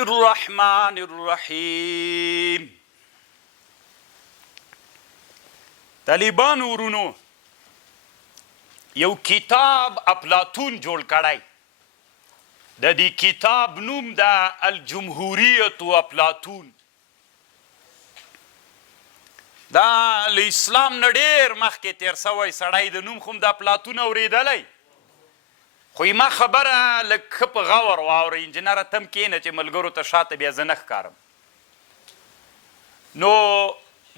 الرحمن الرحیم. طالبان ورونو یو کتاب افلاطون جوړ کړی، د دې کتاب نوم ده الجمهوریة افلاطون. دا له اسلام نه ډېر مخکې تېر سوی سړی د نوم خو د افلاطون اورېدلی، خو ما خبره لږ ښه په غور واورئ. انجینره تم کښېنه چې ملګرو ته شاته بیا زه نه ښکارم. نو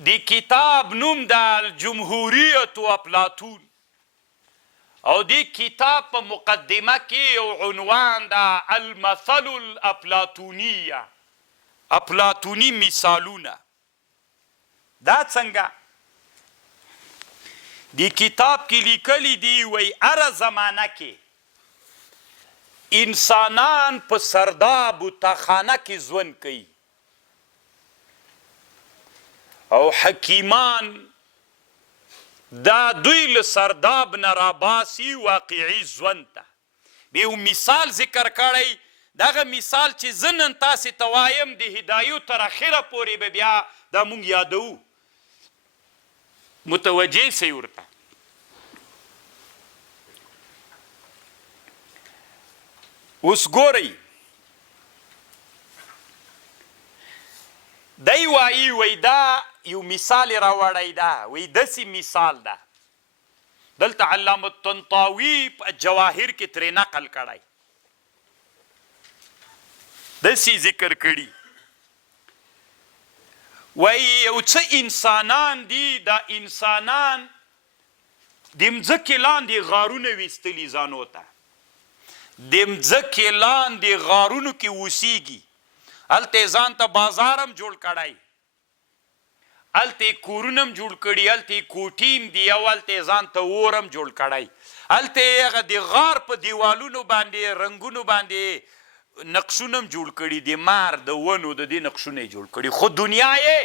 د کتاب نوم د الجمهوریة افلاطون، او د کتاب په مقدمه کې یو عنوان ده المثل الافلاطونیه، افلاطوني مثالونه. دا څنګه د کتاب کې لیکلي دي، وایي هره زمانه کې انسانان په سرداب و تاخانه کې ژوند کوي، او حکیمان دا دوی له سرداب نه راباسي واقعي ژوند ته. بیا یو مثال ذکر کړی، دغه مثال چې زه نن تاسې ته وایم د هدایو تر اخره پورې به بیا دا مونږ یادوو، متوجه سئ ورته. اوس ګورئ، دی وایي دا یو مثال یې راوړی ده، وایي داسې مثال ده. دلته علامه طنطاوي په جواهر کې ترې نقل کړی، داسې ذکر کړي، وایي یو څه انسانان دي، دا انسانان د مځکې لاندې غارونه ویستلي ځانو ته، د مځکې لاندې غارونو کې اوسیږي، هلته یې ځان ته بازار هم جوړ کړی، هلته یې کورونه هم جوړ کړي، هلته یې کوټې هم دي، او هلته یې ځان ته اور هم جوړ کړی، هلته یې هغه د غار په دیوالونو باندې رنګونو باندې نقشونه هم جوړ کړي، د مار د ونو د دې نقشونه یې جوړ کړي، خو دنیا یې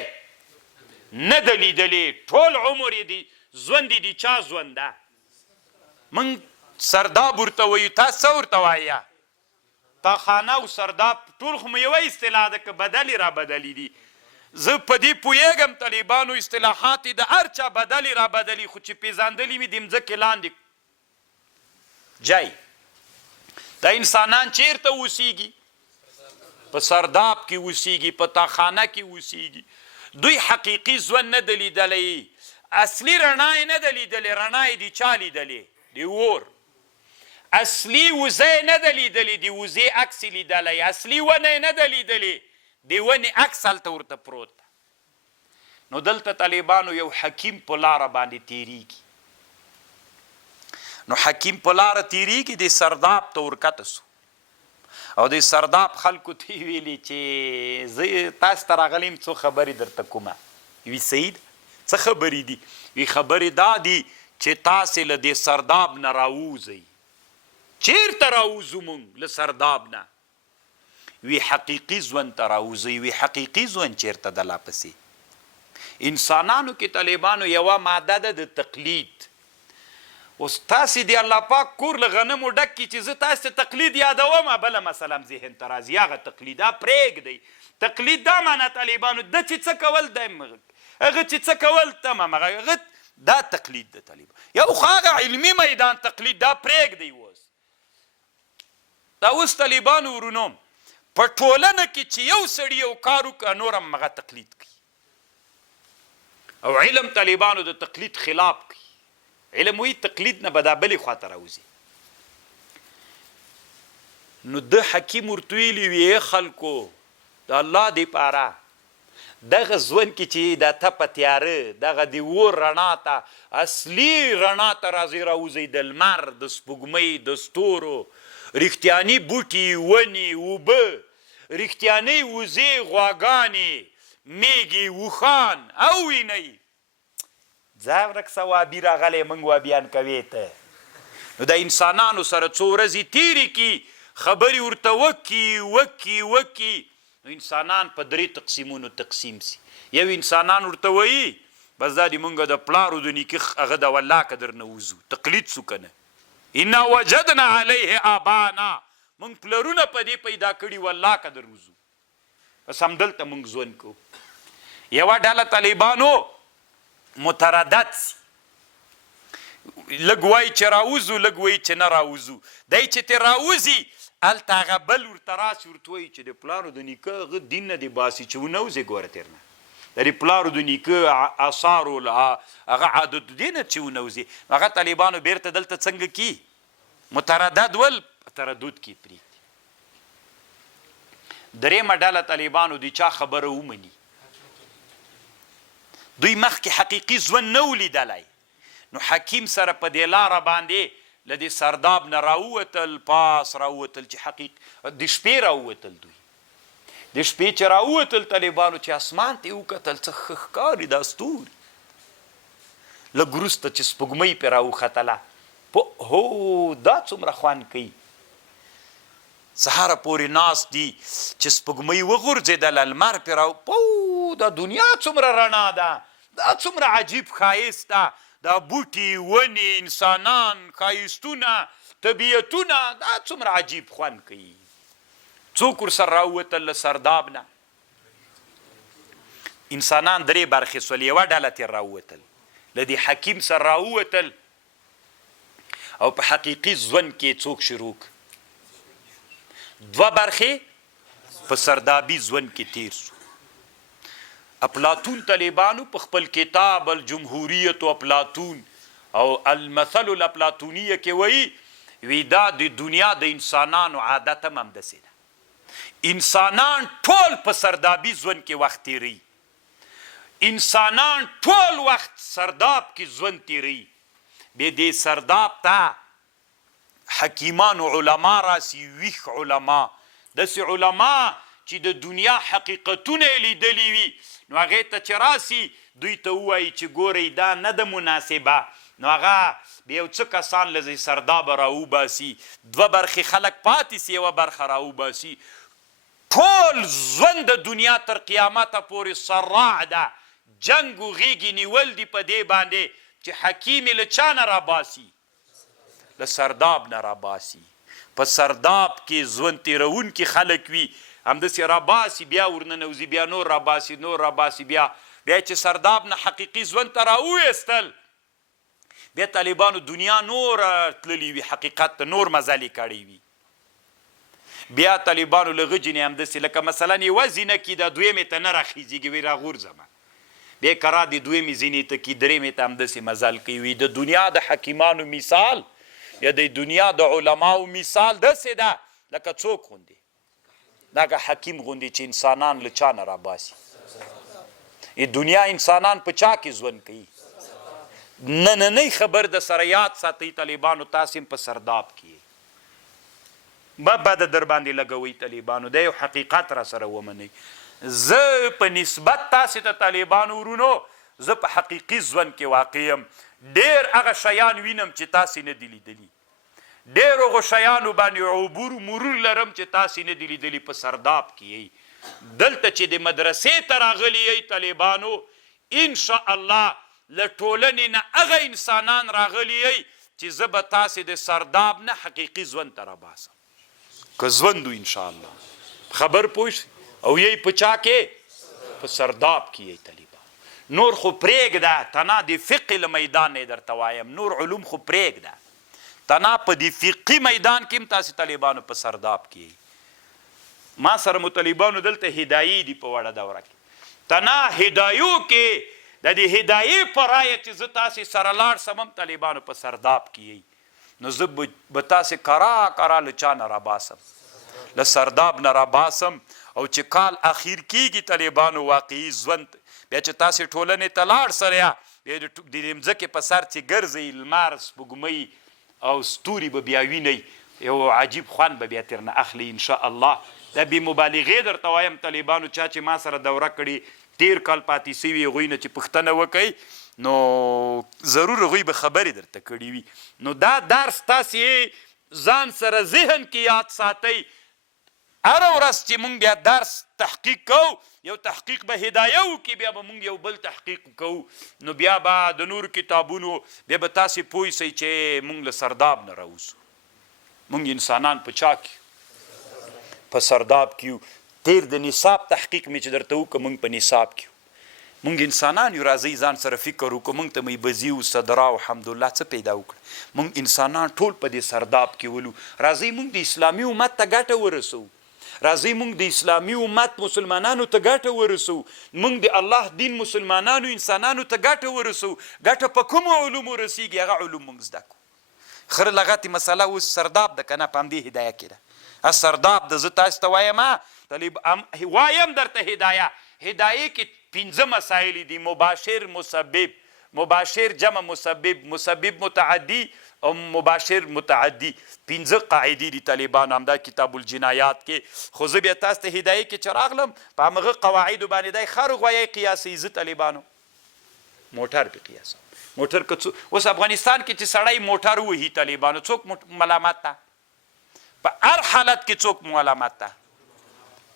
نه ده لیدلې. ټول عمر یې د ژوند د چا ژوند ده؟ موږ سرداب ورته وایو، تاسو څه ورته وایه؟ تاخانه او سرداب ټول خو مو یوه اصطلاح ده، که بدلې را بدلې دي. زه په دې پوهېږم طالبانو اصطلاحات د هر چا بدلې را بدلې، خو چې پېژندلي مې د مځکې لاندې جای. دا انسانان چیرته اوسیږي؟ په سرداب کې اوسیږي، په تاخانه کې اوسیږي. دوی حقیقي ژوند نه ده لیدلی، اصلي رڼا یې نه ده لیدلې، رڼا یې د چا لیدلې؟ د اور. اصلي وزه یې نه ده لیدلې، د وزې عکس یې لیدلی. اصلي ونه یې نه ده لیدلې، د ونې عکس هلته ورته پروت ده. نو دلته طالبانو یو حکیم په لاره باندې تیریږي. نو حکیم په لاره تیریږي، د سرداب ته ورکته سو، او د سرداب خلکو ته یې ویلي چې زه تاسو ته راغلی یم څو خبرې درته کومه. وی صحیح ده، څه خبرې دي؟ وی خبرې دا دي چې تاسې له دې سرداب نه راووځئ. چیرته راووځو مونږ له سرداب نه؟ وی حقیقي ژوند ته راوځئ. وی حقیقي ژوند چیرته ده؟ لا پسې انسانانو کې طالبانو یوه ماده ده د تقلید. اوس تاسې د الله پاک کور له غنمو ډک کړي چې زه تاسې ته تقلید یادوم، بله مسله هم ذهن ته راځي، هغه تقلید پرېږدئ. تقلید دا معنا طالبانو ده چې څه کول ده، هغه چې څه کول تم هغه دا تقلید ده. طالبان یو خو هغه علمي میدان تقلید دا پرېږدئ. دا اوس طالبانو ورونو په ټولنه کې چې یو سړي یو کار وکړه، نور هم هغه تقلید کوي، او علم طالبانو د تقلید خلاف کوي. علم وایي تقلید نه به دا بلې خواته راوځي. نو ده حکیم ورته ویلي وي خلکو د الله دپاره دغه ژوند کې چې دا تپه تیاره، دغه د اور رڼا ته، اصلي رڼا ته راځئ، راوځئ د لمر، د سپوږمۍ، د ستورو، رښتیاني بوټي، ونې، اوبه، رښتیانۍ وزې، غواګانې، میږې، اوښان او وینئ. ځای ورک سه وابي راغلی، موږ وابیان کوې ته. نو د انسانانو سره څو ورځې تېرې کړي، خبرې ورته وکړي، نو انسانان په 3 تقسیمونو تقسیم سي. یو انسانان ورته وایي بس دا د مونږ د پلارو د نیکه هغه د والله قدر نه وځو، تقلید سو کنه. انا وجدنا علیه آبانا، مونږ پلرونه په دې پیدا کړي والله قدر وځو. بس همدلته موږ ژوند کوو. یوه ډله طالبانو متردد سي، لږ وایي چې راوځو، لږ وایي چې نه راوځو. دی چې ترې راوځي هلته هغه بل ورته راسي، ورته وایي چې د پلارو د نیکه هغه دین نه دې باسي چې ونوځې ګوره تېر نه، د دې پلارو د نیکه اثارو هغه عادت دی نه چې ونوځي. هغه طالبانو بیرته دلته څنګه کي متردد ول، تردد کې پرېږدي. درېیمه ډله طالبانو د چا خبره ومني. دوی مخکې حقیقي ژوند نه و لیدلی، نو حکیم سره په دې لاره باندې له دې سرداب نه راووتل، پاس راووتل چې حقیق د شپې راووتل. دوی د شپې چې راووتل طالبانو چې اسمان ته یې وکتل څه ښه ښکاري دا ستوري. لږ وروسته چې سپوږمۍ پرې راوختله، هو دا څومره خوند کوي. سهاره پورې ناست دي چې سپوږمۍ وغورځېدله، لمر پرې دا دنیا څومره رڼا ده، دا څومره عجیب ښایست ده، دا بوټي، ونې، انسانان، ښایستونه، طبیعتونه، دا څومره عجیب خوند کوي. څوک ورسره راووتل له سرداب نه؟ انسانان درې برخې سول. یوه ډله ترې راووتل، له دې حکیم سره راووتل او په حقیقي ژوند کې څوک شروع دوه برخې په سردابي ژوند کې تیر سو. افلاطون طالبانو په خپل کتاب الجمهوریة افلاطون او المثل الافلاطونیه کې وی دا د دنیا د انسانانو عادت هم همداسې ده. انسانان ټول په سردابي ژوند کې وخت تیروي، انسانان ټول وخت سرداب کې ژوند تیروي. بیا دې سرداب ته حکیمان و علما راسي، ویښ علما، داسې علما چې د دنیا حقیقتونه یې لیدلي وي، نو هغې ته چې راسي دوی ته ووایي چې ګورئ دا نه ده مناسبه، نو هغه بیا یو څه کسان له سردابه راوباسي، دوه برخې خلک پاتې سي، یوه برخه راوباسي. ټول ژوند د دنیا تر قیامته پورې صراع ده، جنګ و غېږې نیول دي په دې باندې چې حکیم یې له چا نه راباسي؟ له سرداب نه راباسي. په سرداب کې ژوند تېروونکي خلک وي، همداسې راباسي، بیا ورننوځي، بیا نور راباسي، نور راباسي، بیا چې سرداب نه حقیقي ژوند ته راوویستل، بیا طالبانو دنیا نور تللي وي، حقیقت ته نور مزلې کړی وي. بیا طالبانو له غجنې همداسې لکه مثلا یوه زینه کې دا دویمې ته نه راخیزېږي، وی راغورځمه، بیا کرا د دویمې زینې ته کې درېمې ته همداسې مزل کوي. د دنیا د حکیمانو مثال یا د دنیا د علماو مثال داسې ده لکه څوک غوندې، دغه حکیم غوندې چې انسانان له چا نه راباسي. دنیا انسانان په چا کې ژوند کوي؟ نننۍ خبر د سره یاد ساتئ طالبانو، تاسې هم په سرداب کې بده در باندې لګوئ طالبانو، دا یو حقیقت را سره ومنئ. زه په نسبت تاسې ته طالبانو ورونو، زه په حقیقي ژوند کې واقع یم. ډېر هغه شیان وینم چې تاسې نه دي لیدلي، ډېر هغو شیانو باندې مرور لرم چې تاسې نه دي لیدلي. په سرداب کې یئ، دلته چې د مدرسې ته راغلي یئ طالبانو، انشاءالله له ټولنې نه هغه انسانان راغلي یئ چې زه به تاسې د سرداب نه حقیقي ژوند ته راباسم. که ژوند و انشاءالله خبر پوه شئ. او یی په چا کې؟ په سرداب کې یی طالبان. نور خو پرېږده، تنا د فقه له میدان نه درته وایم، نور علوم خو پرېږده، تنا په د فقهي میدان کې هم تاسې طالبانو په سرداب کې یی. ما سره مو طالبانو دلته هدایي دي په وړه دوره کې، تنا هدایو کې د دې هدایي په رایه چې زه تاسې سره لاړ سم هم طالبانو په سرداب کې یی، نو زه به تاسې کرا له چا نه راباسم؟ له سرداب نه راباسم. او چې کال اخیر کېږي طالبانو واقعي ژوند، بیا چې تاسې ټولنې ته لاړ سره یا د مځکې په سر چې ګرځئ، لمر، سپوږمۍ او ستوري به بیا وینئ، یو عجیب خوند به بیا ترنه اخلي انشاءالله. دا بې مبالغې درته وایم طالبانو، چا چې ما سره دوره کړي، تیر کال پاتې سوي، هغوی نه چې پوښتنه وکئ نو ضرور هغوی به خبرې درته کړي وي. نو دا درس تاسې ځان سره ذهن کې یاد ساتئ. هره ورځ چې مونږ بیا درس تحقیق کوو، یو تحقیق به هدایه وکړي، بیا به مونږ یو بل تحقیق کوو، نو بیا به د نورو کتابونو بیا به تاسې پوه سئ چې مونږ له سرداب نه راوځو. مونږ انسانان په چا کې؟ په سرداب کې یو. تیر د نصاب تحقیق مې چې درته وکړه موږ په نصاب کې موږ انسانان یو راځئ ځان سره فکر وکړو موږ ته مې بزي او صدرا او حمدالله څه پیدا وکړه موږ انسانان ټول په دې سرداب کې ولو راځئ موږ د اسلامي امت ته ګټه ورسو راځئ موږ د اسلامي امت مسلمانانو ته ګټه ورسو موږ د الله دین مسلمانانو انسانانو ته ګټه ورسو ګټه په کومو علومو رسیږي هغه علوم موږ زده کړو خره لغتې مسله اوس سرداب ده که نه په همدې هدایه کې ده سرداب د زه تاسو ته وایم وایم درته هدایه کې 5 مسایل دي مباشر مسبب مباشر جمع مسبب مسبب متعدی او مباشر متعدی 5 قاعدې دي طالبان همدا کتاب الجنایات کې خو زه بیا تاسو ته هدایه کې چې راغلم په همغه قواعدو باندې دی خر غویی قیاسي زه طالبانو موټر په قیاس موټر که اوس افغانستان کې چې سړی موټر وهي طالبانو څوک ملامت ده په هر حالت کې څوک ملامت ده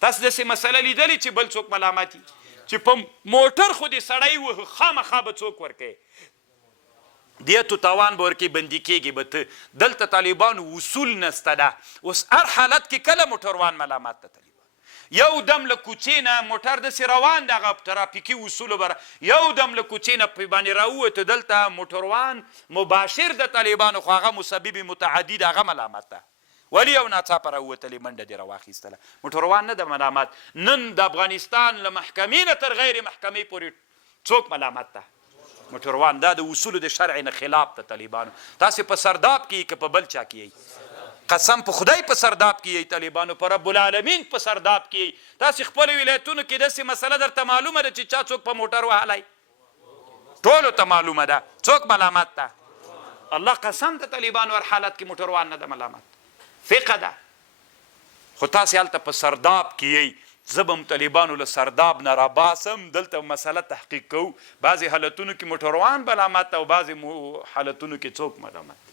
تاسو داسې مسله لیدلې چې بل څوک ملامت وي چې په موټر خو دې سړی وهه خامخا به څوک ورکوي دیتو تاوان به ورکوي بندي کېږي به ته دلته طالبانو اصول نسته ده اوس هر حالت کې کله موټروان ملامت ده طالبان یو دم له کوڅې نه موټر داسې روان ده هغه ترافیکي اصولو به یو دم له کوڅې نه پې باندې راووته دلته موټروان مباشر د طالبانو خو هغه مسبب متعدي ده هغه ملامت ده ولی یو ناڅاپه راووتلې منډه دې راواخیستله موټروان نه ده ملامت نن د افغانستان له محکمې نه تر غیر محکمې پورې څوک ملامت ده موټروان دا د اصولو د شرع نه خلاف ده طالبانو تاسې په سرداب کې که په بل چا کې قسم په خدای په سرداب کې طالبانو په رب العالمین په سرداب کې تاسې خپل ولایتونو کې داسې مسله درته معلومه ده چې چا څوک په موټر وهلی ټولو ته معلومه ده څوک ملامت ده الله قسم د طالبانو هر حالت کې موټروان نه ده ملامت فقه ده خو تاسې هلته په سرداب کې یئ زه به هم طالبانو له سرداب نه راباسم دلته مسله تحقیق کوو بعضې حالتونو کې موټروان ملامت او بعضې حالتونو کې څوک ملامت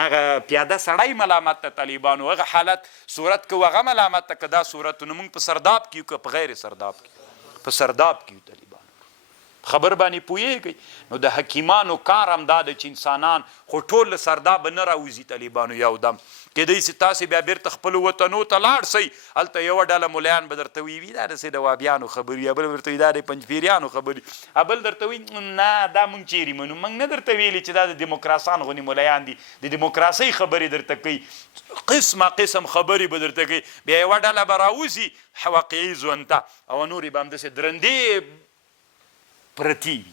هغه پیاده سړی ملامت ته طالبانو هغه حالت صورت که هغه ملامت ته که دا صورتونه موږ په سرداب کې یو که په غیر سرداب کې په سرداب کې یو طالبانو خبر باندې پوهیږئ نو د حکیمانو کار هم دا دی چې انسانان خو ټول له سردابه نه راوځي طالبانو یو دم کیدای سي تاسې بیا بیرته خپلو وطنو ته لاړ سئ هلته یوه ډله ملیان به درته وي دا داسې د وابیانو خبرې یا بل درته وي دا د پنجپیریانو خبرې بل درته وي نه دا موږ چیرې منو موږ نه درته ویلي چې دا د دیموکراسان غونې ملیان دي د دیموکراسۍ خبرې درته کوي قسمه قسم خبرې به درته کوي بیا یوه ډله به راوځي واقعي ژوند ته او نورې به همداسې درندې پرتی وي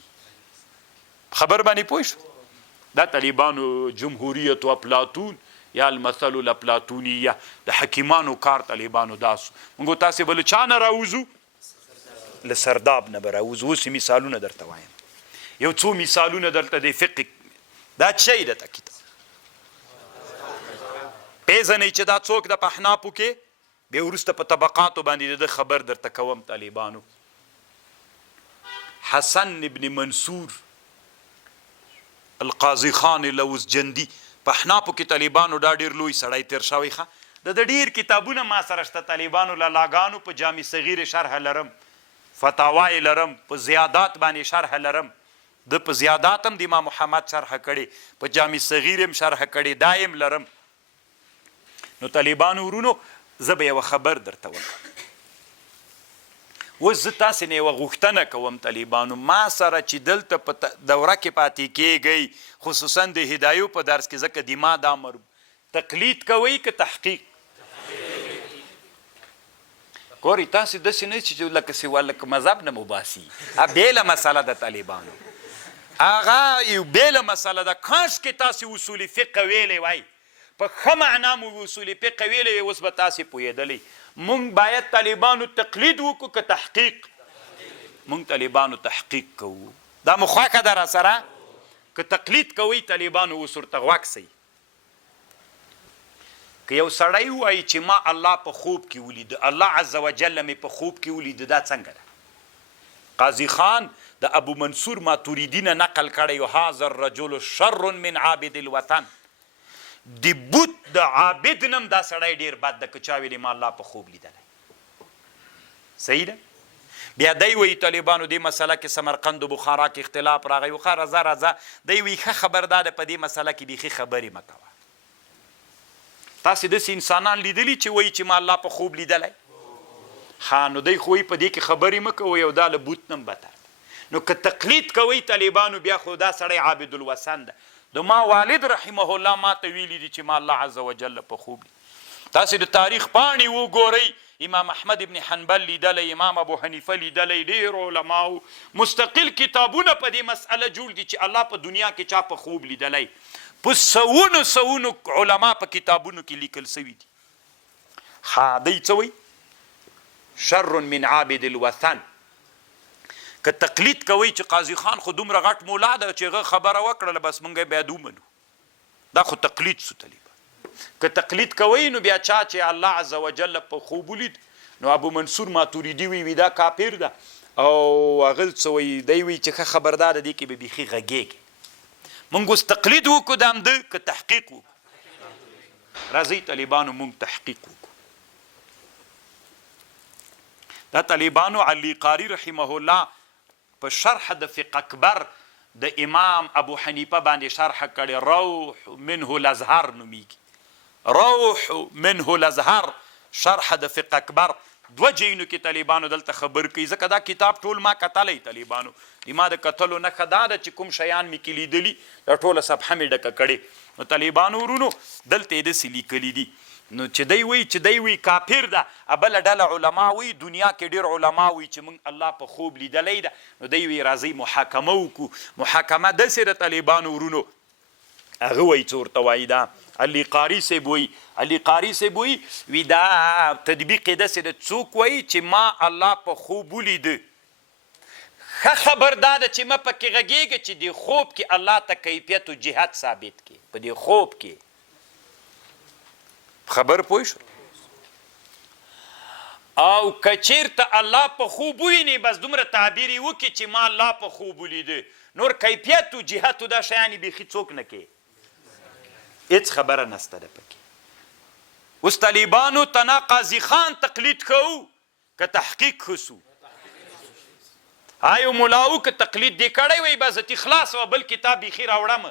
خبر باندې پوه شو دا طالبانو جمهوریة افلاطون یا المثل الافلاطونیه د حکیمانو کار طالبانو داسو موږ تاسې به له چا نه راوځو له سرداب نه به راوځو اوس مثالونه درته وایم یو څو مثالونه درته د فقه دا شی درته کتاب پیژنئ چې دا څوک د په احنافو کې بیا وروسته په طبقاتو باندې د خبر درته کوم طالبانو حسن ابن منصور القاضي خان لوزجندي په احنافو کې طالبانو دا ډېر لوی سړی تېر شوی ښه د ډېر کتابونه ما سره شته طالبانو له لاګانو په جامع صغیر شرح لرم فتاوای لرم په زیادات باندې شرح لرم د په زیادات هم د امام محمد شرح کړې په جامع صغیر هم شرح کړې دایم لرم نو طالبانو ورونو زه به یوه خبر درته وکړم اوس زه تاسې نه یوه غوښتنه کوم طالبانو ما سره چې دلته په دوره کې پاتې کیږئ خصوصا د هدایو په درس کې ځکه د ما دا امر تقلید کوئ که تحقیق ګورئ تاسې داسې نه چې لکه لکه مذهب نه مباسي بېله مسله ده طالبانو هغه یو بېله مسله ده کاشکې تاسې اصول فقه ویلی وای په ښه معنا مو اصول فقه ویلی وی اوس به تاسې پوهېدلی مونږ باید طالبانو تقلید وکړو که تحقیق مونږ طالبانو تحقیق کوو دا مو خوښه ده را سره که تقلید کوئ طالبانو اوس ورته غوږ سئ که یو سړی ووایي چې ما الله په خوب کې ولیده الله عز وجل مې په خوب کې ولیده دا څنګه ده قاضي خان د ابو منصور ماتوریدي نه نقل کړی هذا الرجل شر من عابد الوطن د بوت د عابد نم دا سړی ډېر بد ده که چا ویلې ما الله په خوب لیدلی صحیح ده بیا دی وایي طالبانو دې مسله کې سمرقند و بخارا کې اختلاف راغی وخه راځه راځه دی وایي ښه خبر دا ده په دې مسله کې بیخي خبرې مه کوه تاسې داسې انسانان لیدلي چې وایي چې ما الله په خوب لیدلی نو دی خو په دې کې خبرې مه کوئ او دا له بوت نه بدتر ده. نو که تقلید کوئ طالبانو بیا خو دا سړی عابد الوثن ده. د ما والد رحمه الله ما ته ویلي دي چې ما الله عز وجل په خوب تاسې د تاریخ پاڼې وګورئ امام احمد ابن حنبل لیدلی، امام ابو حنیفه لیدلی، ډېر علماو مستقل کتابونه په دې مسئله جوړ دي چې الله په دنیا کې چا په خوب لیدلی. په سونو علما په کتابونو کې لیکل سوي دي. دی څه وایي؟ شر من عابد الوثن. که تقلید کوئ چې قاضي خان خو دومره غټ مولا ده چې هغه خبره وکړله بس موږ بیا دې ومنو، دا خو تقلید سو طالبان. که تقلید کوئ نو بیا چا چې الله عز وجل په خوب ولید نو ابو منصور ماتوریدي وی دا کافر ده، او هغه څه وایي دی وایي چې ښه خبردار دی کې به بیخي غږېږي. موږ اوس تقلید وکړو د همده که تحقیق وکړو؟ راځئ طالبانو موږ تحقیق وکړو. دا طالبانو علي قاري رحمه الله په شرح د فقه اکبر د امام ابو حنیفه باندې شرح کړی، روح منه الازهر نومیږي. روح منه الازهر شرح د فقه اکبر. دوه جینو کې طالبانو دلته خبر کوي، ځکه دا کتاب ټول ما کتلی طالبانو. ما د کتلو نښه دا ده چې کوم شیان مې کې لیدلي دا ټوله صفحه مې ډکه کړې. نو طالبانو ورونو دلته یې داسې لیکلي دي. نو چې دی وی کافر ده، بله ډله علما وی دنیا کې ډېر علما وی چې موږ الله په خوب لیدلی ده. نو دی وی راځئ محاکمه وکړو. محاکمه داسې د طالبانو ورونو هغه وایي څه ورته وایي دا علي قاري صاحب وایي. علي قاري صاحب وی دا تطبیق یې داسې ده څوک وایي چې ما الله په خوب ولیده، ښه خبر دا ده چې مه پکې غږېږه چې د خوب کې الله ته کیفیت و جهت ثابت کړي. په دې خوب کې خبر پوه شو. او که چېرته الله په خوب وویني بس دومره تعبیر یې وکړي چې ما الله په خوب ولیده، نور کیفیت و جهت و دا شیان یې بیخي څوک نه کوي، هېڅ خبره نسته ده پکې. اوس طالبانو تنا قاضي خان تقلید کوو که تحقیق خسو؟ آیو ملاو که تقلید دې کړی وی بس تی خلاص و بل کتاب بیخي راوړم،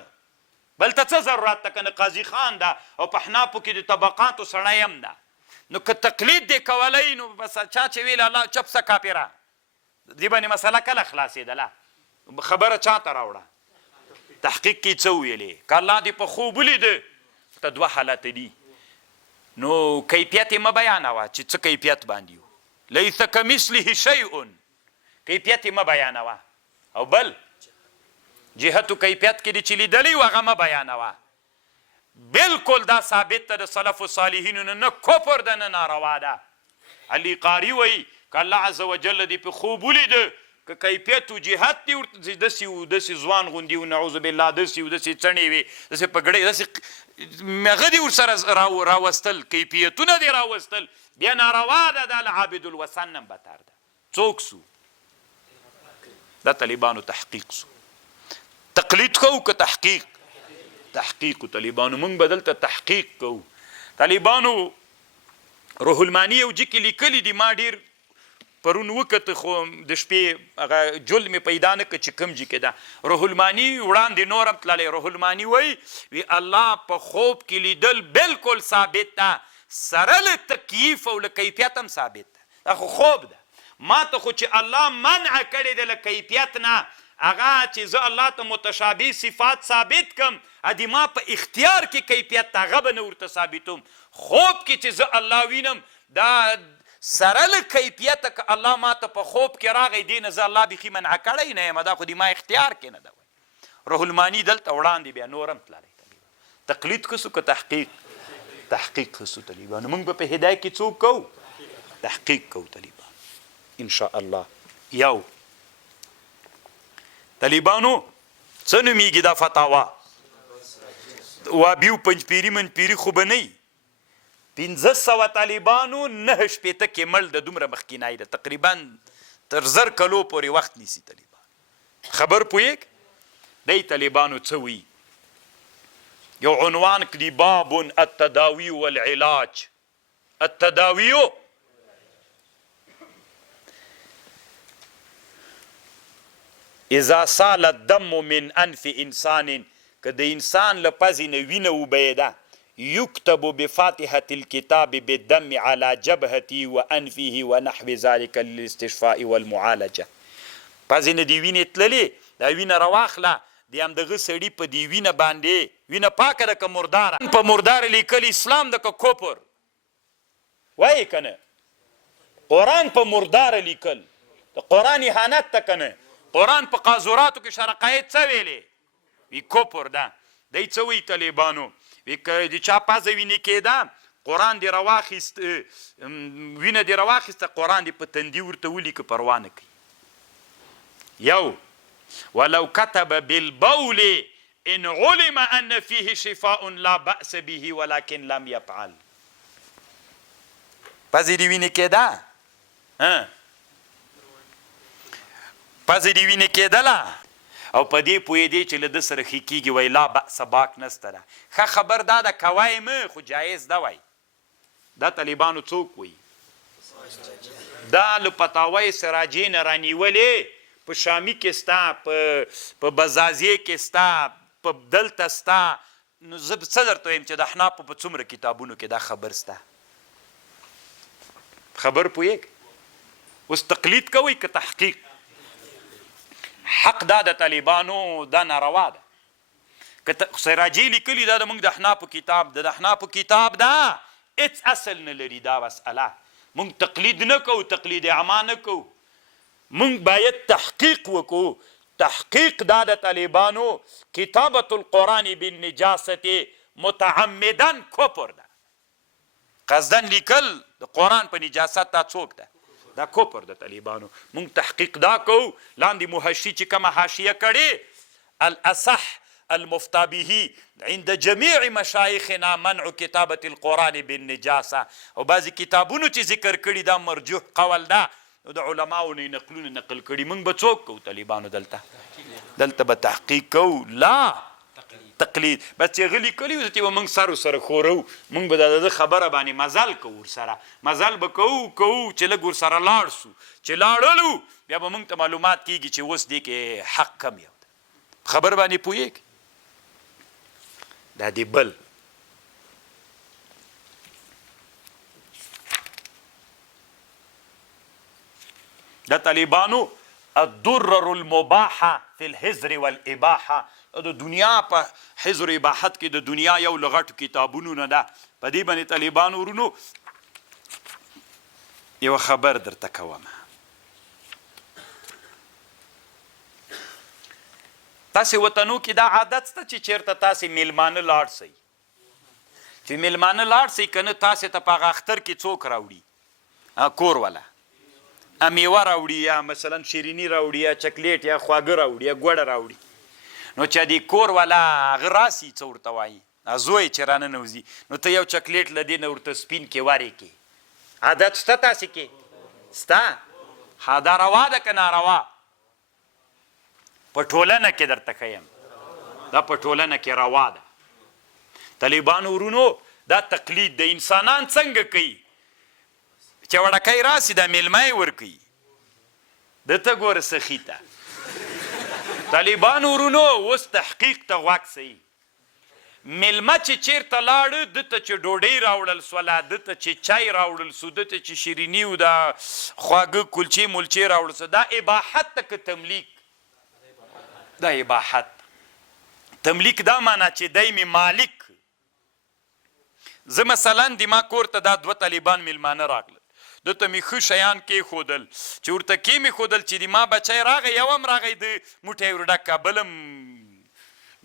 بل ته څه ضرورت ده؟ کنه قاضي خان ده او په احنافو کې د طبقاتو سړی هم ده. نو که تقلید دې کولی نو بس چا چې ویل الله چپ څه کاپیره دې باندې مسله کله خلاصېدله؟ خبره چا ته راوړه؟ تحقیق کې څه ویلې؟ که الله دې په خوب ولیده ته دوه حالت دي. نو کیفیت یې مه بیانوه چې څه کیفیت باندې و، لیس کمثله شیء، کیفیت یې مه بیانوه. او بل جهت و کیفیت کې دې چې لیدلی و هغه مه بیانوه. بالکل دا ثابت ده د سلف صالحینو نه کفر ده نه ناروا ده. علي قاري وایي که الله عز وجل دې په خوب ولیده که کیفیت و جهت دې ورته داسې و داسې ځوان غوندي و نعوذ بالله داسې و داسې څڼې وې داسې پګړۍ داسې هغه دې ورسره راوستل کیفیتونه دې راوستل بیا ناروا ده. دا له عابد الوثن نه بتر ده. څوک سو؟ دا طالبانو تحقیق سو. تقلید کوو که تحقیق؟ تحقیق. طالبانو موږ به دلته تحقیق کوو. طالبانو روح المانی یو جي کې لیکلي دي، ما ډېر پرون وکته خو د شپې هغه جل مې پیدا نه کړ چې کوم جي کې ده. روح المانی وړاندې نور هم تللی. روح المانی وایي الله په خوب کې لیدل بالکل ثابت ده، سره له تکییف او له کیفیت هم ثابت ده. دا خو خوب ده. ما ته خو چې الله منع کړی ده له کیفیت نه، هغه چې زه الله ته متشابه صفات ثابت کم ادي ما په اختیار کې کیفیت هغه به نه ورته ثابتوم. خوب کې چې زه الله وینم دا سره له کیفیته که الله ما ته په خوب کې راغی دې نه زه الله بیخي منع کړی نه یم، دا خو د ما اختیار کې نه ده. روح المانی دلته وړاندې بیا نور هم تللی. تقلید خسو که تحقیق؟ تحقیق خسو طالبانو. موږ به په هدایت کې څوک کوو؟ تحقیق کوو طالبانو انشاء الله. یو طالبانو څه نومیږي دا فتاوا؟ وابیو پنجپیري منپیري خو به نه وي. 1500 طالبانو 9 شپېته کې مړ د دومره مخکینای ده، تقریبا تر 1000 کلو پورې وخت نیسي طالبان. خبر پوهېږ دی طالبانو څه وایي؟ یو عنوان کړي باب التداوی والعلاج. التداوی اذا سال الدم من انف انسان، که د انسان له پزې نه وینه وبهېده، يكتب بفاتحة الكتاب بالدم على جبهتي وأنفه ونحو ذلك للاستشفاء والمعالجة. بعضې نه دې وینې تللې دا وینه راواخله د همدغه سړي په دې وینه باندې وینه پاکه ده که مرداره په مرداره لیکل اسلام ده که کفر وایې که نه قرآن په مرداره لیکل د قرآن اهانت ته که نه قرآن په قاذوراتو کې شرقایت څه ویلې وی کفر ده دی څه وایي طالبانو وی که د چا پزه وینې کېده قرآن دې راواخیست وینه دې راواخیسته قرآن دې په تندي ورته ولیکه پروا نه کوي یو ولو كتب بالبول ان علم ان فيه شفاء لا بأس به ولكن لم يفعل پزې دې وینې کېده پزې دې وینې کېدله او په دې پوهېدې چې له ده سره ښه کېږي وایي لا بأس باک نسته ده ښه خبر دا ده کوی مه خو جایز ده وایي دا طالبانو څوک وایي دا له فتاوی سراجې نه رانیولې په شامي کې ستا په بزازیې کې ستا په دلته ستا نو زه څه درته وایم چې د احنافو په څومره کتابونو کې دا خبر سته خبر پوهېږ اوس تقلید کوئ که تحقیق حق دا د طالبانو دا ناروا ده که سراجې لیکلي دا د موږ د احنافو کتاب د احنافو کتاب دا هېڅ اصل نه لري دا مسئله موږ تقلید نه کوو تقلید اعما نه کوو موږ باید تحقیق وکړو تحقیق دا د طالبانو کتابة القرآن بالنجاست متعمدا کفر ده قصدن لیکل د قرآن په نجاست دا څوک ده دا کفر د طالبانو موږ تحقیق دا کوو لاندې محشي چې کومه حاشیه کړې الاصح المفتى به عند جميع مشایخنا منع کتابة القرآن بالنجاسه او بعضې کتابونو چې ذکر کړي دا مرجوح قول ده نو د علماو نه نقلونه نقل کړي موږ به څوک کوو طالبانو دلته به تحقیق کوو لا تقلید بس چې هغه لیکلي وو چې به موږ سر ورسره خورو موږ به د ده خبره باندې مزل کوو ورسره مزل به کوو چې لږ ورسره لاړ سو چې لاړلو بیا به موږ ته معلومات کېږي چې اوس دې کې حق کم یو ده خبر باندې پوهېږي دا دی بل د طالبانو الدرر المباحه فی الحذر والاباحه د دنیا په حذر و اباحت کې د دنیا یو له غټو کتابونو نه ده په دې باندې طالبانو ورونو یوه خبر درته کوم تاسې وطنو کې دا عادت شته چې چېرته تاسې میلمانه لاړ سئ چې میلمانه لاړ سئ که نه تاسې ته په هغه اختر کې څوک راوړي کور والا میوه راوړي یا مثلا شیریني راوړي یا چکلیټ یا خواږه راوړي یا ګوړه راوړي نو چې دې کور والا هغه راسي څه ورته وایي زوی چې راننوځي نو ته یو چکلیټ له دې نه ورته سپین کې وارې کې عادت شته تاسې کې شته دا روا ده که ناروا په ټولنه کې درته ښیم دا په ټولنه کې روا ده طالبانو ورونو دا تقلید د انسانان څنګه کوي چې وړکی راسي دا میلمه یې ورکوي دته ګوره سخي ته طالبانو ورونو اوس تحقیق ته غوږ سئ میلمه چې چېرته لاړه دته چې ډوډۍ راوړل سوله دته چې چای راوړل سو دته چې شیریني و دا خواږه کلچې ملچې راوړل سو دا اباحت ته که تملیک دا اباحت تملیک دا معنا چې دی مې مالک زه مثلا د ما کور ته دا دوه طالبان میلمانه راغلل دته مې ښه شیان کېښودل چې ورته کېمېښودل چې د ما بچی راغی یو هم راغی د موټی ورډکه بل هم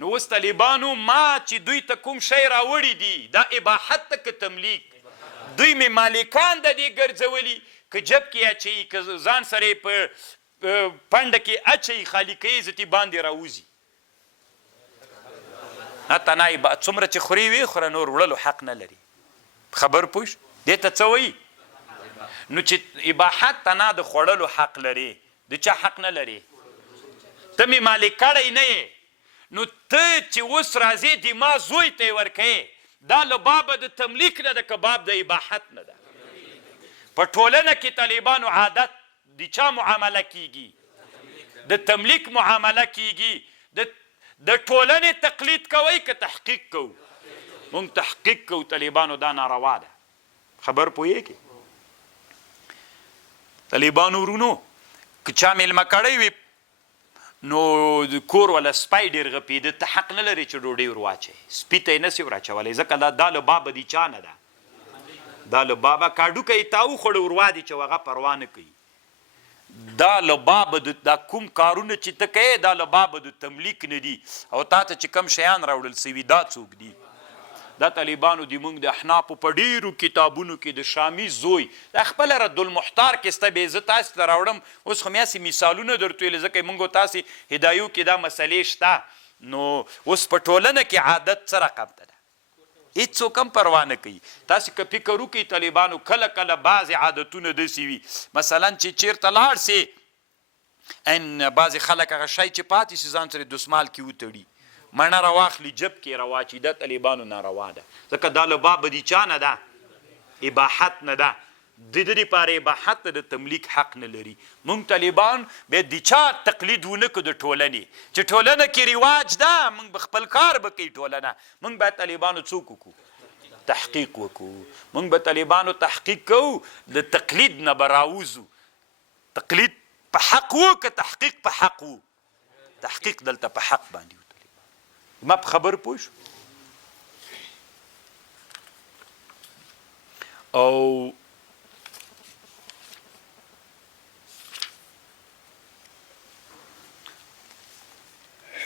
نو اوس طالبانو ما چې دوی ته کوم شی راوړي دي دا اباحت ته که تملیک دوی مې مالکان د دې ګرځولي که جب کې اچوي که ځان سره یې په پنډه کې اچوي خالي کوي زتې باندې راوځي تنایي څومره چې خوري وي خوره نور وړلو حق نه لري خبر پوه دې ته څه وایي نو چې اباحت تنا د خوړلو حق لري د چا حق نه لري ته مې مالک کړی نه یې نو ته چې اوس راځې د ما زوی ته یې ورکوې دا له بابه د تملیک نه ده که باب د اباحت نه ده په ټولنه کې طالبانو عادت د چا معامله کیږي د تملیک معامله کیږي د ټولنې تقلید کوئ که تحقیق کوو مونږ تحقیق کوو طالبانو دا ناروا ده خبر پوهېږې طالبانو ورونو که چا میلمه کړی وي نو د کور والا سپی ډېر غپېده ته حق نه لرې چې ډوډۍ ور واچوې سپي ته یې نسې ور اچولی ځکه دا له بابه دي چا نه ده دا له بابه کاډوکه یې تا وخوړه ور وادي چې هغه پروا نه کوي دا له بابه دا کوم کارونه چې ته کوې دا له بابه د تملیک نه دي او تا ته چې کم شیان راوړل سوي دا څوک دي دا طالبانو د موږ د احنافو په ډېرو کتابونو کې د شامي زوی دا خپله رد المحتار کې سته بې زه تاسې ته راوړم اوس خو میاسې مثالونه درته ویلې ځکه موږ تاسې هدایو کې دا مسلې شته نو اوس په ټولنه کې عادت څه رقم ته ده هېڅوک هم پروا نه کوي تاسې که فکر وکړئ طالبانو کله کله بعضې عادتونه داسې وي مثلا چې چېرته لاړ سې بعضې خلک هغه شی چې پاتې سي ځان سره دسمال کې وتړي مڼه راواخلي جب کې راواچي دا طالبانو ناروا ده ځکه دا له بابه دي چا نه ده اباحت نه ده د دې دپاره اباحت د تملیک حق نه لري موږ طالبان باید د چا تقلید ونه کړو د ټولنې چې ټولنه کې رواج ده موږ به خپل کار به کوي ټولنه موږ باید طالبانو څوک وکړو تحقیق وکړو موږ به طالبانو تحقیق کوو د تقلید نه به راوځو تقلید په حق و که تحقیق په حق و تحقیق دلته په حق باندې ما په خبر پوه شو او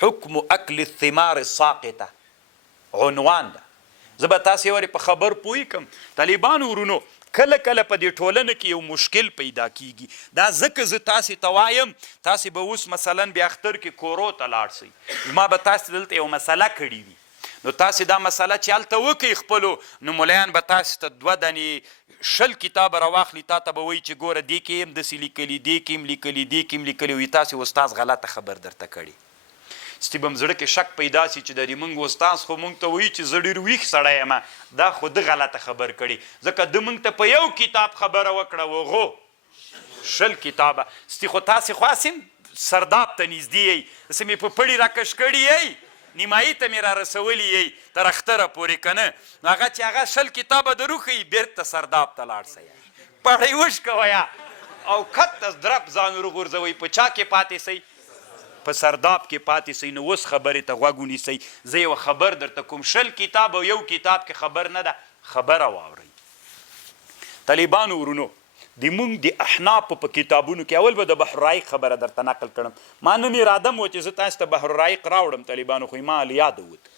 حکم اکل الثمار الساقطه عنوان ده زه به تاسې ورې په خبر پوهی کړم طالبانو ورونو کله کله په دې ټولنه کې یو مشکل پیدا کیږي دا ځکه زه تاسې ته وایم تاسې به اوس مثلا بیا اختر کې کورو ته لاړ شئ ما به تاسې دلته یو مسله کړې وي نو تاسې دا مسله چې هلته وکئ خپلو نو ملیان به تاسې ته 2 دانې 20 کتابه راواخلي تا ته به وایي چې ګوره دې کې هم داسې لیکلي دې کې هم لیکلي دې کې هم لیکلي وي تاسې استاز غلطه خبر درته کړي ستی به م زړه کې شک پیدا سي چې د دې موږ استاز خو موږ ته وایي چې زه ډېر ویښ سړی یم دا خو ده غلطه خبر کړي ځکه ده موږ ته په یو کتاب خبره وکړه هغو 20 کتابه ستی خو تاسې خو هسې سرداب ته نږدې یئ داسې مې په پړي راکش کړي یئ نیمایي ته مې را رسولي یئ تر اختره پورې که نه نو هغه چې هغه 20 کتابه دروښیي بېرته سرداب ته لاړ سئ پړی وش کوئ او کته درب ځان ورغورځوئ په چا کې پاتې سئ په سرداب کې پاتې سئ نو اوس خبرې ته غوږ ونیسئ زه یوه خبر درته کوم 20 کتاب او یو کتاب کې خبر نه ده خبره واورئ طالبانو ورونو د موږ د احنافو په کتابونو کې اول به د بحرالرایق خبره درته نقل کړم ما نن اراده م و چې زه تاسو ته بحرالرایق راوړم طالبانو خو ما یاده وت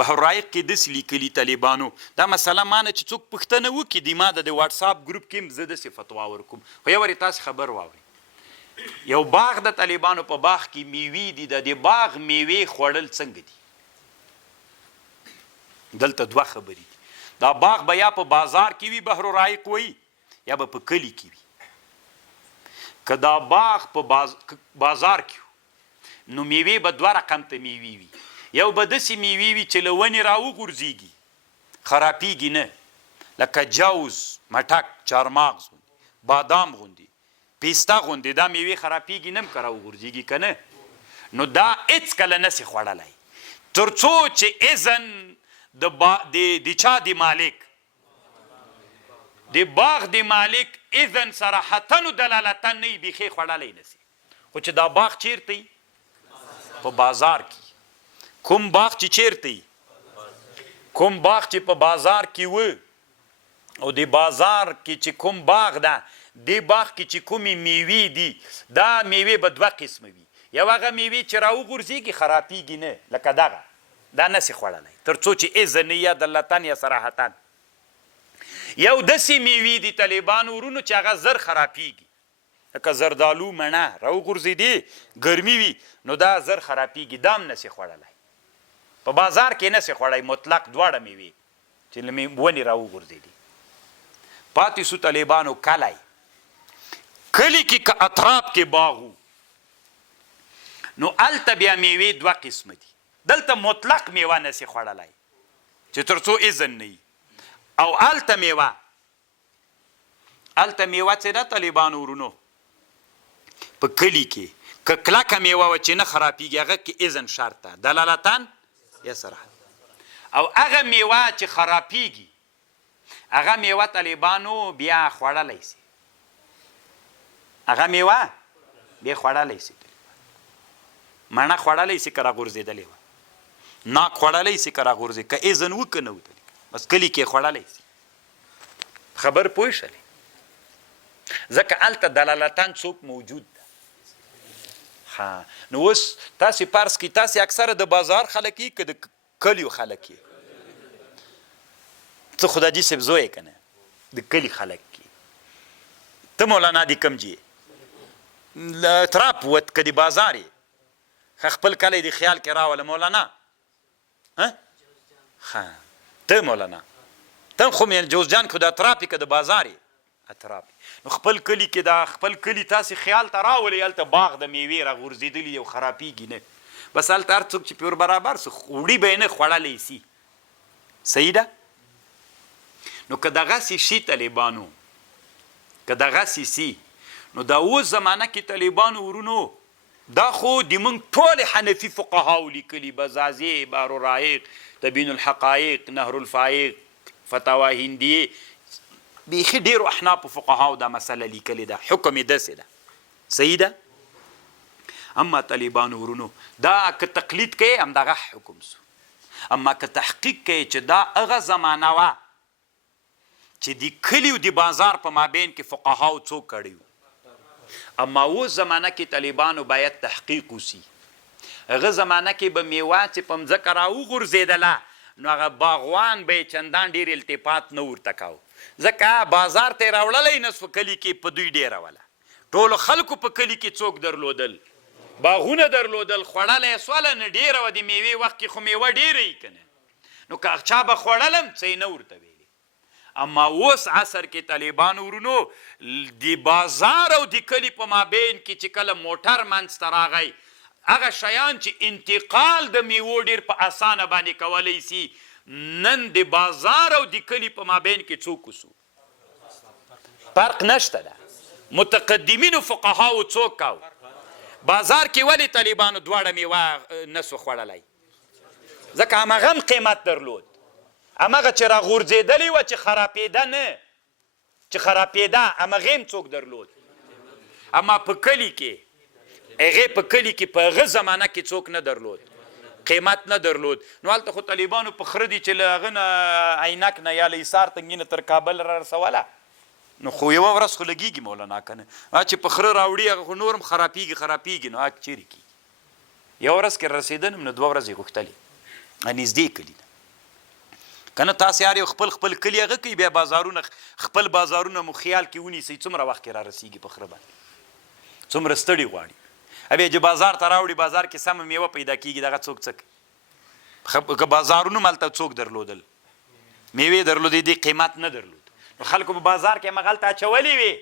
بحرالرایق کې داسې لیکلي طالبانو دا مسله ما نه چې څوک پوښتنه وکړي د ما د واټساپ ګروپ کې هم زه داسې فتوا ورکوم خو یو ورې تاسې خبر واورئ یو باغ د طالبانو په باغ کې میوې دي د دې باغ میوې خوړل څنګه دي دلته 2 خبرې دي دا باغ به یا په بازار کې وي بحرالرایق وایي یا به په کلي کې وي که دا باغ په بازار کې نو میوې به 2 رقم ته میوې وي یو به داسې میوې وي چې له ونې راوغورځېږي خرابېږي نه لکه جوز مټک چارمغز غوندې بادام غوندې پیستا غوندې دا میوې خرابېږي نه هم که راوغورځېږي که نه نو دا هېڅکله نسي خوړلی تر څو چې اذن د چا د مالک د باغ د مالک اذن صراحتن و دلالتن نه یې بیخي خوړلی نسي خو چې دا باغ چیرته وي په بازار کې کوم باغ چې چیرته وي کوم باغ چې په بازار کې و او د بازار کې چې کوم باغ ده دې باغ کې چې کومې میوې دي دا میوې به 2 قسمه وي یو هغه میوې چې راوغورځېږي خرابېږي نه لکه دغه دا نسي خوړلی تر څو چې اذن یا دلتن یا صراحتن یو داسې میوې دي طالبانو ورونو چې هغه زر خرابېږي لکه زردالو مڼه راوغورځېدې ګرمي وي نو دا زر خرابېږي دا هم نسي خوړلی په بازار کې نسي خوړی مطلق 2 میوې چې له ونې راوغورځېدي پاتې سو طالبانو کلی کلی کې که اطراف کې باغ و نو هلته بیا میوې 2 قسمه دي دلته مطلق میوه نسي خوړلی چې تر څو اذن نه وي او هلته میوه څه ده طالبانو ورونو په کلي کې که کلکه میوه وه چې نه خرابېږي هغه کې اذن شرط ده دلالتن یا صراحت او هغه میوه چې خرابیږي هغه میوه طالبانو بیا خوړلی سي هغه میوه بیا خوړلی سي مڼه خوړلی سي که راغورځېدلې وه ناک خوړلی سي که راغورځې که اذن و که نه و بس کلي کې خوړلی سي خبر پوه شلې ځکه هلته دلالتان څوک موجود ده نو اوس تاسې فرض کړئ تاسې اکثره د بازار خلک یې که د کلیو خلک یې ته خو د حاجي صاحب زوی یې که نه د کلي خلک یې ته مولانا دې کوم جې تراپ وت که د بازار یې خپل کلی د خیال کې راوله مولانا ته مولانا ته خو جوزجان خو د اطراف که د بازار یې اطراف نو خپل کلي کې دا خپل کلي تاسې خیال ته راولئ هلته باغ د میوې راغورځېدلي او خرابېږي نه بس هلته هر څوک چې پور برابر سو وړي به یې نه خوړلی سي صحیح ده نو که دغسې شي طالبانو که دغسې سي نو دا اوس زمانه کې طالبانو ورونو دا خو د موږ ټول حنفي فقهاو لیکلي بزازې بارورایق تبین الحقایق نهر الفایق فتاوا هندیه بیخي ډېرو احنافو فقهاو دا مسله لیکلې ده حکم یې داسې ده صحیح ده اما طالبانو ورونو دا که تقلید کوي همدغه حکم سو اما که تحقیق کوي چې دا هغه زمانه وه چې د کلي او د بازار په مابین کې فقهاو څوک کړي وو اما اوس زمانه کې طالبانو باید تحقیق وسي هغه زمانه کې به میوه چې په مځکه راوغورځېدله نو هغه باغوان به یې چندان ډېر التفات نه ورته کوو ځکه بازار ته یې راوړلی نصف کلي کې په دوی ډېره وله ټولو خلکو په کلي کې څوک درلودل باغونه درلودل خوړلی یې سوله نه ډېره وه د میوې وخت کې خو میوه ډېره یي که نه نو که چا به خوړلم څه یې نه ورته ویلې اما اوس عصر کې طالبانو ورونو د بازار او د کلي په مابین کې چې کله موټر منځته راغی هغه شیان چې انتقال د میوو ډېر په اسانه باندې کولی سي نن د بازار او د کلي په مابین کې څوک وسو فرق نشته ده متقدمینو فقهاو څوک کاو بازار کې ولې طالبانو دواړه میوه نسو خوړلی ځکه هماغه هم قیمت درلود هماغه چې راغورځېدلې وه چې خرابېده نه چې خرابېده هماغې هم څوک درلود اما په کلي کې هغې په کلي کې په هغه زمانه کې څوک نه درلود قیمت نه درلود نو هلته خو طالبانو په خره دي چې له هغه نه عینک نه یا له حصار تنګي نه تر کابل را رسوله نو خو یوه ورځ خو لګېږي مولانا که نه چې په خره راوړي هغه خو نور هم خرابېږي نو هغه چیرې کېږي یوه ورځ کې رسېدن هم نو دوه ورځې غوښتلې نږدې کلي ده که نه تاسې هر یو خپل کلي هغه کوي بیا بازارونه خپل بازارونه مو خیال کې ونیسئ څومره وخت کې را رسېږي په خره باندې څومره ستړي غواړي بیا چې بازار ته راوړي بازار کې سمه میوه پیدا کېږي دغه څوک څه کوي که بازارونه هم هلته څوک درلودل میوې درلودې دې قیمت نه درلود نو خلکو په بازار کې همغه هلته اچولې وې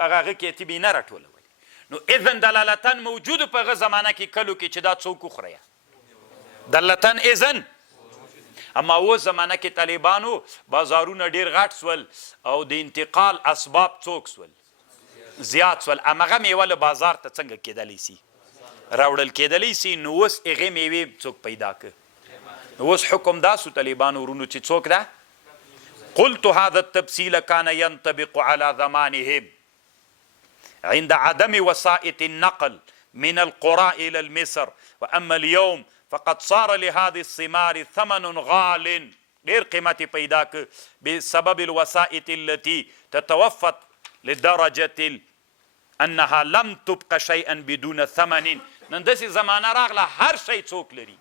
په هغه کې ته به یې نه راټولولې نو اذن دلالتن موجودو په هغه زمانه کې کلو کې چې دا څوک وخوریا دلالتن اذن اما اوس زمانه کې طالبانو بازارونه ډېر غټ سول او د انتقال اسباب څوک سول زیات سول همغه میوه له بازار ته څنګه کېدلی سي راوړل کېدلی سي نو اوس هغې میوې څوک پیدا که نو اوس حکم دا سو طالبانو ورونو چې څوک ده قلت هذا التبسيل كان ينطبق على زمانهم عند عدم وسائط النقل من القرى إلى المصر وأما اليوم فقد صار لهذه الثمار ثمن غال غير قيمة پیدا بسبب الوسائط التي تتوفت لدرجة انها لم تبق شيئا بدون ثمن نن داسې زمانه راغله هر شی څوک لري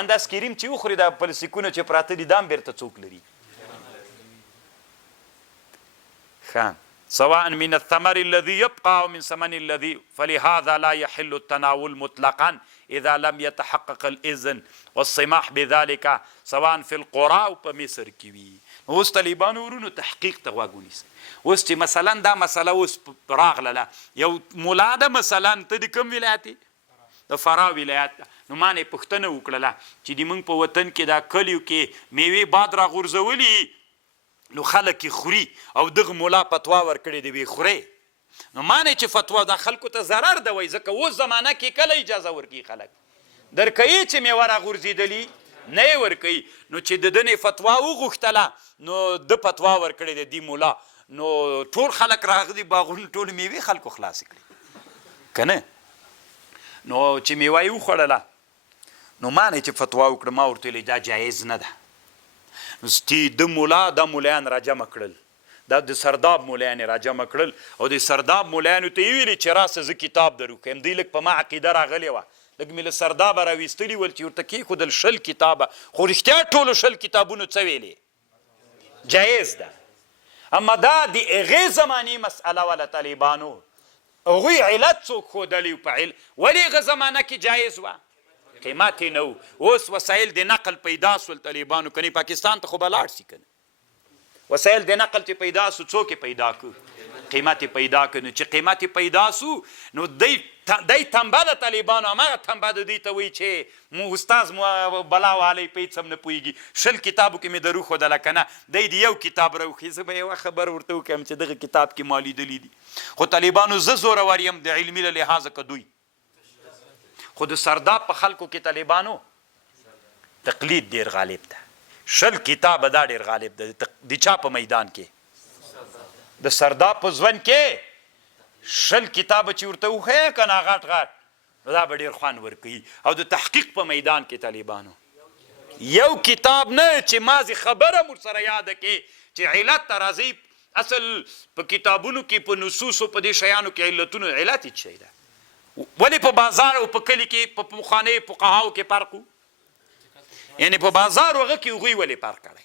انداز کریم چې وخوري دا پلسیکونه چې پراته دي دا هم بیرته څوک لري سواء من الثمر الذي يبقى او من ثمن الذي فلهذا لا يحل التناول مطلقا اذا لم يتحقق الاذن والسماح بذلك سواء في القرى او په مصر کې وي اوس طالبانو ورونو تحقیق ته غوږ ونیسئ اوس چې مثلا دا مسله اوس راغله یو ملا ده مثلا ته د کوم ولایت د فراه ولایت نو ما نه پوښتنه وکړله چې د موږ په وطن کې دا کلیو کې میوې باد راغورځولي نو خلک یې خوري او دغه ملا فتوا ورکړې دی وی خورئ نو ما نه چې فتوا دا خلکو ته ضرر ده وایي ځکه اوس زمانه کې کله اجازه ورکوي خلک درکوي چې میوه راغورځېدلي نه یې ورکوي. نو چې د ده نه فتوا وغوښتله نو ده فتوا ورکړې ده دې مولا. نو ټول خلک راغلي باغونه ټول میوې خلکو خلاصې کړي که نه. نو چې میوه یې وخوړله نو ما نه چې فتوا وکړه ما ورته ویلې دا جایز نه ده. نو د مولا دا مولیان راجمع کړل، دا د سرداب مولیان یې راجمع کړل او د سرداب مولیانو ته یې ویلې چې راسه زه کتاب در وښیم. دوی لږ په ما عقیده راغلې وه، لږ مې له سردابه راویستلي ول چې ورته کېښودل 20 کتابه، خو رښتیا ټولو 20 کتابونو څه ویلې جایز ده. اما دا د هغې زمانې مسئله وله طالبانو، هغوی علت څوک ښودلی په ولې هغه زمانه کې جایز وه؟ قیمت یې نه و. اوس وسایل د نقل پیدا سول طالبانو، کنی پاکستان ته خو به لاړ شي کنه. وسایل د نقل چې پیدا سو څوک یې پیدا کړو؟ قیمت یې پیدا کړو. نو چې قیمت یې پیدا سو نو دی تنبه د طالبانو هماغه تنبه د دوی ته وایي چې مو استاز مو بلا والی په هېڅ هم نه پوهېږي. 20 کتابو کې مې در وښودله که نه، دی د یو کتاب راوښي. زه به یوه خبر ورته وکړم چې دغه کتاب کې ما لیدلي دي. خو طالبانو زه زورور یم د علمي له لحاظه که دوی. خو د سرداب په خلکو کې طالبانو تقلید ډېر غالب ده. 20 کتابه دا ډېر غالب ده. د چا په میدان کې؟ د سرداب په ژوند کې 20 کتابه چې ورته وښیه که نه غټ غټ، دا به ډېر خوند ورکوي. او د تحقیق په میدان کې طالبانو یو کتاب نه چې مازې خبره مو سره یاده کې چې علت ته راځي. اصل په کتابونو کې په نصوصو په دې شیانو کې علتونو علت هېڅ شی ده. ولې په بازار او په کلي کې په پخوانیو فقهاو کې فرق و؟ یعنې په بازار هغه کې هغوی ولې فرق کړی؟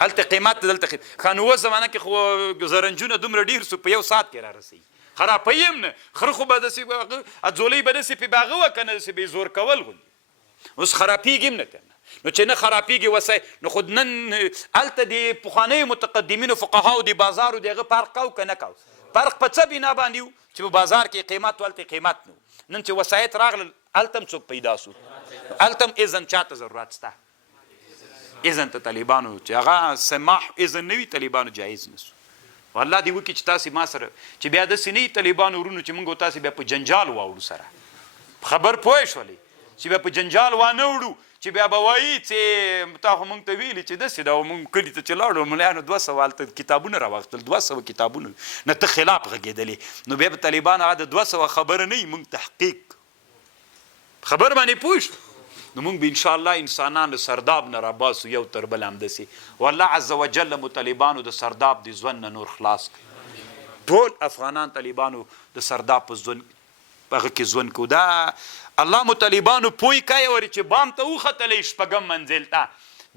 هلته قیمت دلته ښه. نو اوس زمانه کې خو زرنجونه دومره ډېر سو په 1 ساعت کې را رسوي. خرابوي هم نه، خره خو به داسې ځولۍ به داسې پې باغه وه که نه داسې به یې زور کول غوندې. اوس خرابېږي هم نه که نه. نو چې نه خرابېږي وسایل نو خو نن هلته د پخوانیو متقدمینو فقهاو د بازارو د هغه فرق کو که نه کو؟ فرق په څه بنا باندې و چې په بازار کې قیمت و هلته قیمت نه و. نن چې وسایط راغلل هلته هم څوک پیدا سو، هلته هم اذن چاته ضرورت شته؟ اذن ته طالبانو چې هغه سماح اذن نه وي طالبانو جایز نه سو. والله دې وکړي چې تاسې ما سره چې بیا داسې نه وي طالبانو ورونو چې موږ تاسې بیا په جنجال واوړو سره. خبر پوه شولې چې بیا په جنجال وانه وړو چې بیا به وایي چې تا خو موږ ته ویلي چې داسې ده. موږ کلي ته چې لاړو ملیانو 200 هلته کتابونه راواخیستل، 200 کتابونه نه ته خلاف غږېدلې. نو بیا به طالبان هغه د 200 خبره نه وي، موږ تحقیق خبر باندې پوه شو. نو موږ به انشاءالله انسانان د سرداب نه راباسو یو تر بل همداسې. والله عز وجل مو طالبانو د سرداب د ژوند نه نور خلاص کړي. ټول افغانان طالبانو د سرداب په ژوند هغه کې ژوند کو. دا الله مو طالبانو پوی کوي ورې چې بام ته وختلی 6 منزل ته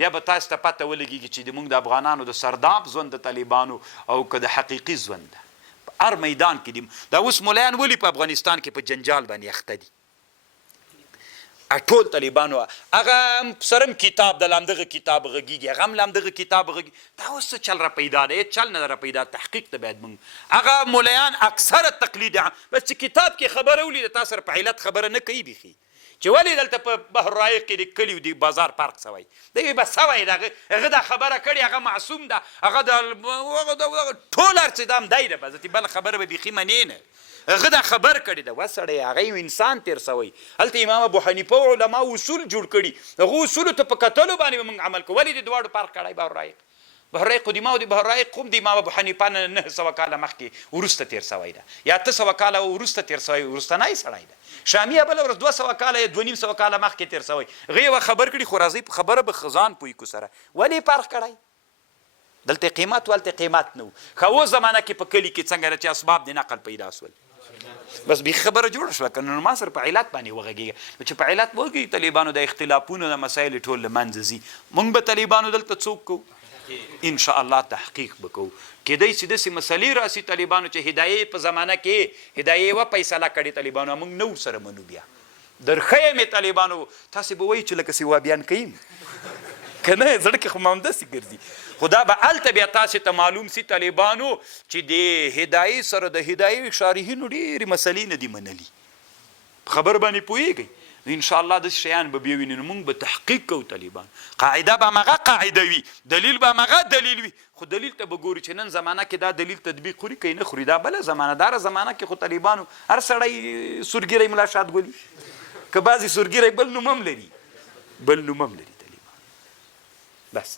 بیا به تاسو ته پته ولګېږي چې موږ د افغانانو د سرداب ژوند د طالبانو او که د حقیقي ژوند ده په هر میدان کې دي. دا اوس مولیان ولې په افغانستان کې په جنجال باندې اخته دي؟ ټول طالبانو هغه سره هم کتاب د لامدغه کتاب غږیږي، هغه هم لامدغه کتاب غږي. دا اوس څه چل را پیدا دی؟ چل نه را پیدا. تحقیق ته باید موږ هغه مولیان اکثره تقلید بس چې کتاب کې خبره ولیده تا سره په علت خبره نه کوي بیخي چې ولې دلته په بحر رایق کې د کلي د بازار فرق سوی دی. به سوی ده هغه دا خبره کړې، هغه معصوم ده، هغه د ټول هر څه دام دی ده بس بله خبره به بیخي منې نه. هغه دا خبر کړی ده وسړی هغه یو انسان تیر سوی. هلته امام ابو حنیفه او علما اصول جوړ کړي، هغه اصولو ته په کتلو باندې به موږ عمل کوو. ولې د دواړو فرق کړی؟ بحر رایق خو د ما او د بحر رایق خو د امام ابو حنیفه نه 900 کاله مخکې وروسته تیر سوی ده یا 800 کاله وروسته تیر سوی، وروستنی سړی ده. شامیه بله ورځ 200 کاله یا 250 کاله مخکې تیر سوی. هغې یوه خبر کړي خو راځئ په خبره به خزان پوی کو سره. ولې فرق کړی؟ دلته قیمت و هلته قیمت نه و. ښه اوس زمانه کې په کلي کې څنګه ده چې اسباب د نقل پیدا سول بس بې خبره جوړه شوه که نو ما سره په علت باندې وغږېږه. نو چې په علت وغږېږي طالبانو د اختلافونو د مسایل ټول له منځه ځي. موږ به طالبانو دلته څوک کوو؟ انشاءالله تحقیق به کوو. کیدای شي داسې مسلې راسي طالبانو چې هدایې په زمانه کې هدایې و فیصله کړې طالبانو موږ نه ورسره منو. بیا درښیم یې طالبانو تاسې به وایي چې لکه سوابیان کوي که نه زړه کې خو ما همداسې ګرځي. خو دا به هلته بیا تاسې ته معلوم سي طالبانو چې د هدایې سره د هدایې شارحینو ډېرې مسلې نه دي منلي. خبر باندې پوهېږئ؟ انشاءالله داسې شیان به بیا ویني. نو موږ به تحقیق کوو. طالبان قاعده به همغه قاعده وي، دلیل به همغه دلیل وي. خو دلیل ته به ګورو چې نن زمانه کې دا دلیل تطبیق خوري که نه خوري. دا بله زمانه داره زمانه کې خو طالبانو هر سړی سورګیری ملا شاد ګولي که بعضې سورګیری بل نوم هم لري بل نوم هم لري طالبان. بس